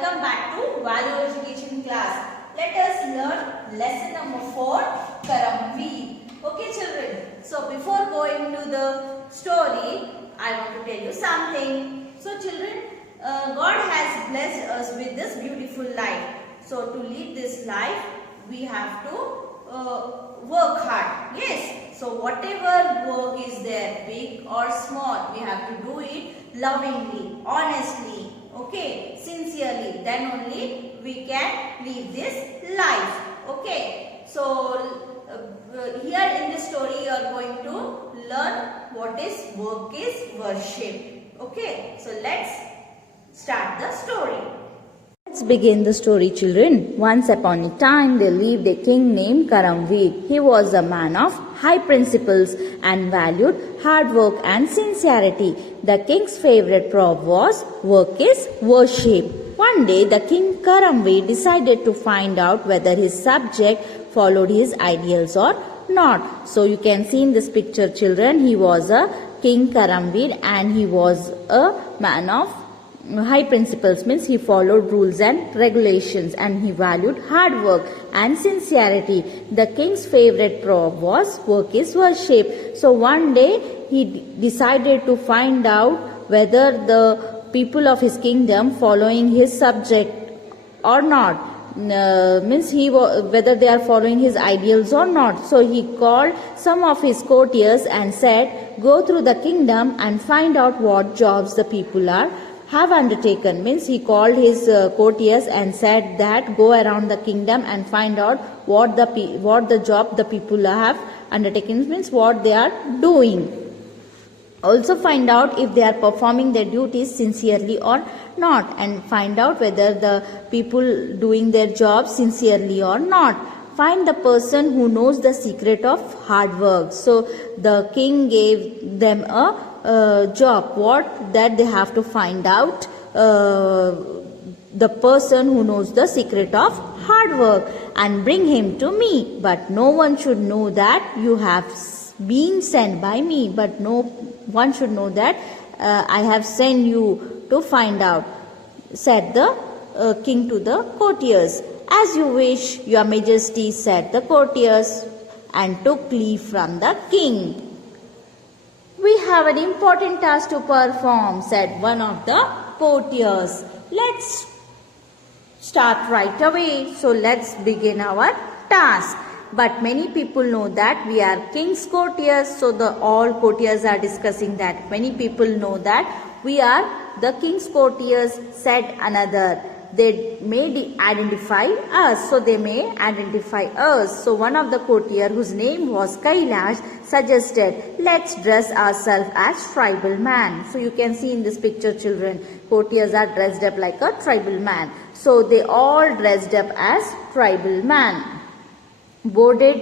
welcome back to Value Education class. Let us learn lesson number 4, Karamveer. Okay children, so before going to the story, I want to tell you something. So children, God has blessed us with this beautiful life. So to lead this life, we have to work hard. Yes, so whatever work is there, big or small, we have to do it lovingly, honestly, okay, sincerely. Then only we can live this life. Okay, so here in this story you are going to learn what is work is worship. Okay, so let's start the story. Let's begin the story, children. Once upon a time, there lived a king named Karamveer. He was a man of high principles and valued hard work and sincerity. The king's favorite proverb was, "Work is worship." One day, the king Karamveer decided to find out whether his subject followed his ideals or not. So you can see in this picture, children, he was a King Karamveer and he was a man of high principles, means he followed rules and regulations and he valued hard work and sincerity. The king's favorite proverb was, "Work is worship." So one day he decided to find out whether the people of his kingdom following his subject or not. Means whether they are following his ideals or not. So he called some of his courtiers and said, "Go through the kingdom and find out what jobs the people have undertaken." Means he called his courtiers and said that go around the kingdom and find out what the job the people have undertaken, means what they are doing. Also find out if they are performing their duties sincerely or not, and find out whether the people doing their jobs sincerely or not. Find the person who knows the secret of hard work. So the king gave them a job, that they have to find out the person who knows the secret of hard work and bring him to me. But no one should know that you have been sent by me. But no one should know that I have sent you to find out, said the king to the courtiers. "As you wish, your majesty," said the courtiers, and took leave from the king. "We have an important task to perform," said one of the courtiers. "Let's start right away. So let's begin our task." But many people know that we are king's courtiers. So all courtiers are discussing that. Many people know that we are the king's courtiers, said another. They may identify us. So they may identify us. So one of the courtier, whose name was Kailash, suggested, "Let's dress ourselves as tribal man." So you can see in this picture, children, courtiers are dressed up like a tribal man. So they all dressed up as tribal man, boarded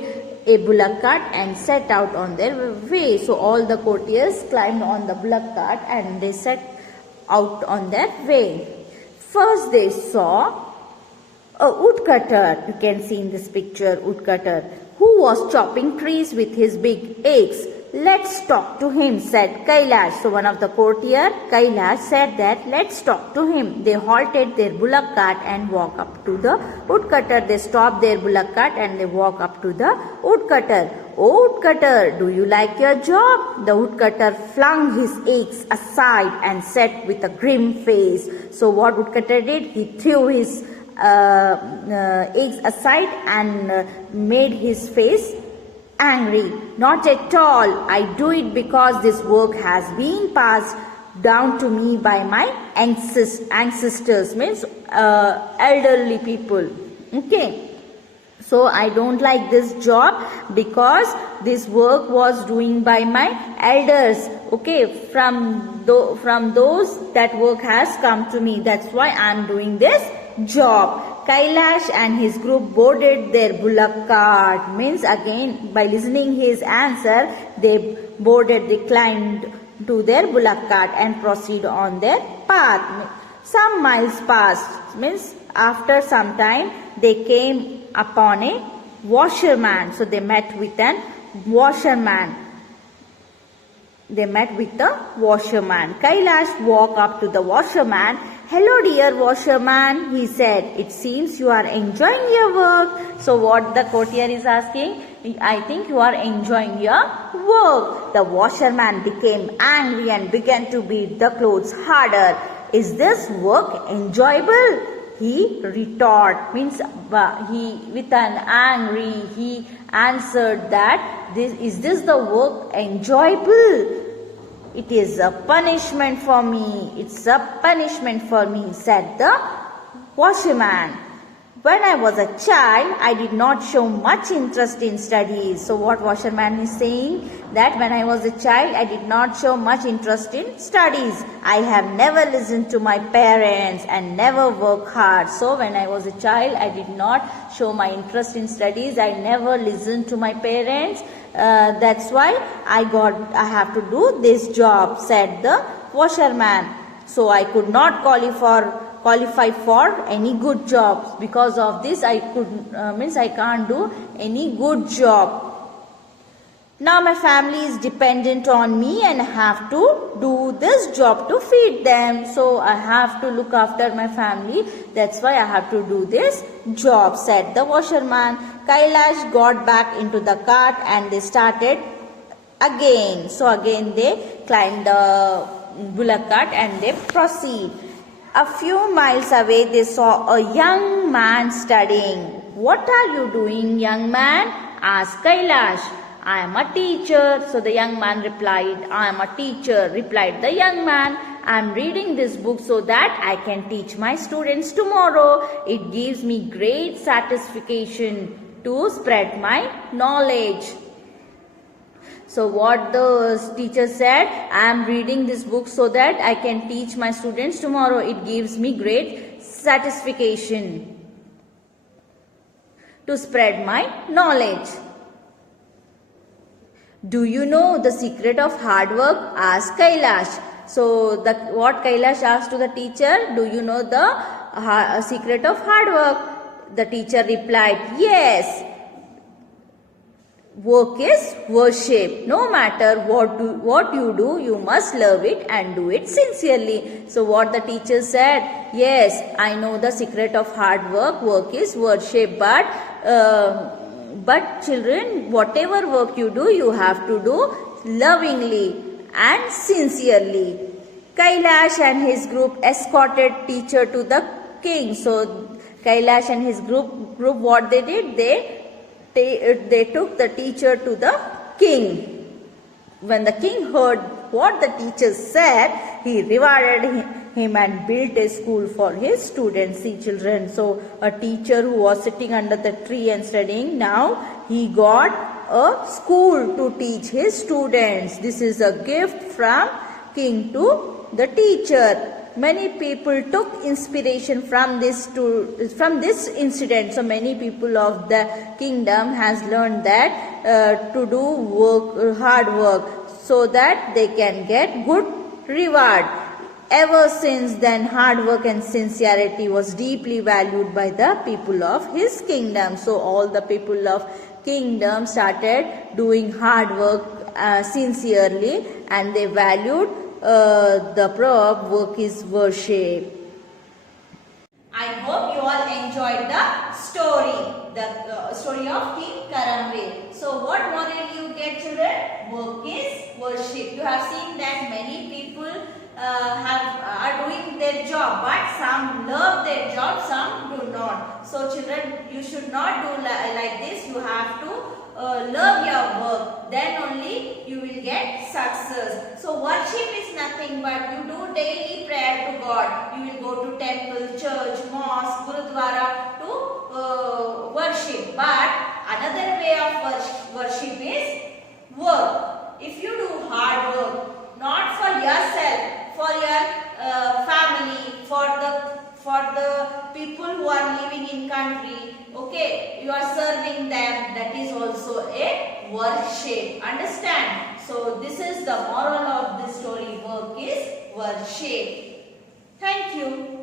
a bullock cart and set out on their way. So all the courtiers climbed on the bullock cart and they set out on their way. First they saw a woodcutter, you can see in this picture, woodcutter, who was chopping trees with his big axe. "Let's talk to him," said Kailash. So one of the courtier, Kailash, said that let's talk to him. They halted their bullock cart and walked up to the woodcutter. They stopped their bullock cart and they walked up to the woodcutter. "Oh woodcutter, do you like your job?" The woodcutter flung his axe aside and said with a grim face. So what woodcutter did? He threw his axe aside and made his face angry. "Not at all. I do it because this work has been passed down to me by my ancestors," means elderly people. Okay. "So I don't like this job because this work was doing by my elders. Okay, from those that work has come to me. That's why I am doing this job." Kailash and his group boarded their bullock cart. Means again, by listening his answer, they climbed to their bullock cart and proceed on their path. Some miles passed. Means after some time, they came upon a washerman. So they met with an washerman. they met with the washerman. Kailash walked up to the washerman. Hello dear washerman, he said. It seems you are enjoying your work. So what the courtier is asking? I think you are enjoying your work. The washerman became angry and began to beat the clothes harder. Is this work enjoyable? He retorted, means he with an angry he answered that is this the work enjoyable? It is a punishment for me. It's a punishment for me, said the washerman. When I was a child, I did not show much interest in studies. So what washerman is saying? That when I was a child, I did not show much interest in studies. I have never listened to my parents and never worked hard. So when I was a child, I did not show my interest in studies. I never listened to my parents. That's why I have to do this job, said the washerman. So I could not qualify for any good jobs. Because of this, I can't do any good job. Now my family is dependent on me and I have to do this job to feed them. So I have to look after my family. That's why I have to do this job, said the washerman. Kailash got back into the cart and they started again. So again they climbed the bullock cart and they proceed. A few miles away they saw a young man studying. What are you doing, young man? Asked Kailash. I am a teacher. So the young man replied, I am a teacher. Replied the young man, I am reading this book so that I can teach my students tomorrow. It gives me great satisfaction to spread my knowledge. So what the teacher said, I am reading this book so that I can teach my students tomorrow. It gives me great satisfaction to spread my knowledge. Do you know the secret of hard work? Asked Kailash. So what Kailash asked to the teacher, do you know the secret of hard work? The teacher replied, yes. Work is worship. No matter what you do, you must love it and do it sincerely. So what the teacher said, yes, I know the secret of hard work. Work is worship, but children, whatever work you do, you have to do lovingly and sincerely. Kailash and his group escorted teacher to the king. So Kailash and his group what they did? They took the teacher to the king. When the king heard what the teacher said, he rewarded him and built a school for his students. See children, so a teacher who was sitting under the tree and studying, now he got a school to teach his students. This is a gift from king to the teacher. Many people took inspiration from this incident. So many people of the kingdom has learned that to do hard work so that they can get good reward. Ever since then, hard work and sincerity was deeply valued by the people of his kingdom. So all the people of kingdom started doing hard work sincerely, and they valued the proverb, work is worship. I hope you all enjoyed the story of King Karamveer. So what moral you get, children? Work is worship. You have seen that many people are doing their job, but some love their job, some do not. So children, you should not do like this. You have to love your work, then only you will get success. So worship is nothing but you do daily prayer to God. You will go to temple, church, mosque, gurudwara to worship. But another way of worship is work. If you do hard work, not for yourself, for your family, for the people who are living in country, okay, you are serving them, that is also a worship. Understand? So this is the moral of this story, work is worship. Thank you.